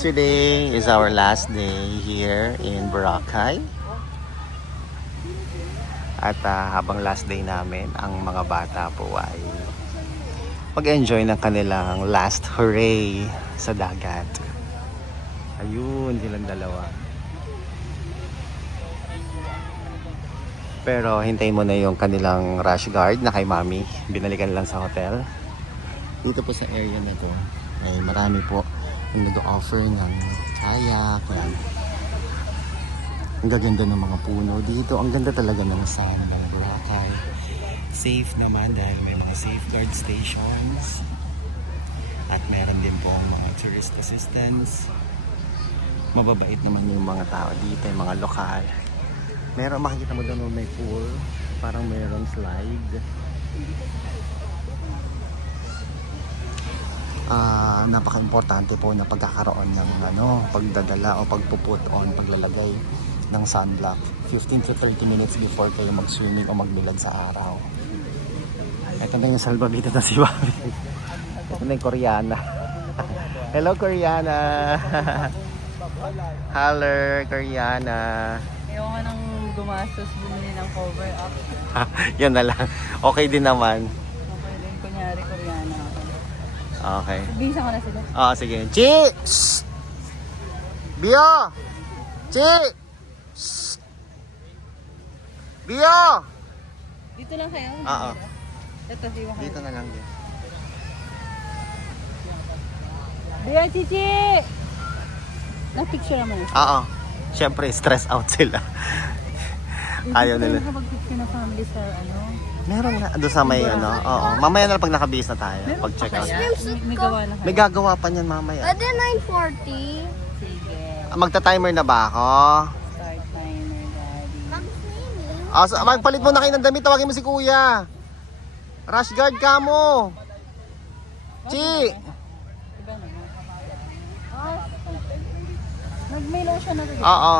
Today is our last day here in Boracay. At habang last day namin, ang mga bata po ay mag-enjoy ng kanilang last hooray sa dagat. Ayun, silang dalawa. Pero hintayin mo na yung kanilang rash guard na kay mami. Binalikan lang sa hotel. Dito po sa area na to ay marami po yung nag-offer ng kayak. Yan. Ang gaganda ng mga puno dito. Ang ganda talaga ng sand ng Boracay. Safe naman dahil may mga safeguard stations. At meron din po mga tourist assistance. Mababait naman yung mga tao dito, yung mga lokal. Meron, makikita mo doon may pool. Parang meron slide. Napaka-importante po na pagkakaroon ng pagdadala o pagpuput on, paglalagay ng sunblock 15 to 30 minutes before kayo mag-swimming o magbilad sa araw. Ito na yung salbabida na si Bobby. Ito na yung Koreana. Hello Koreana. Hello Koreana. Ayaw nga nang gumastos bumili ng cover up. Yan na lang. Okay din naman. Okay din, kunyari Koreana ako. Okay. Bisa ko na sila. Sige. Chi! Shh! Bio! Chi! Shh! Bio! Dito lang kayo? Oo. Ito, di ba kayo? Dito na lang din. Bea, Chichi! Na-picture naman yun. Oo. Siyempre, stress out sila. Ayaw nila. Hindi nakapag-picture na family sa Meron nga. Doon sa may Oo. Mamaya na lang pag nakabihis na tayo. Pag check out. May gawa na kayo. May gagawa pa niyan mamaya. Pwede 9:40. Sige. Magta-timer na ba ako? Start timer, daddy. Magpalit mo na kayo ng damit. Tawagin mo si kuya. Rush guard ka mo. Chi! Iba naman. Nag-mail siya na rin. Oo.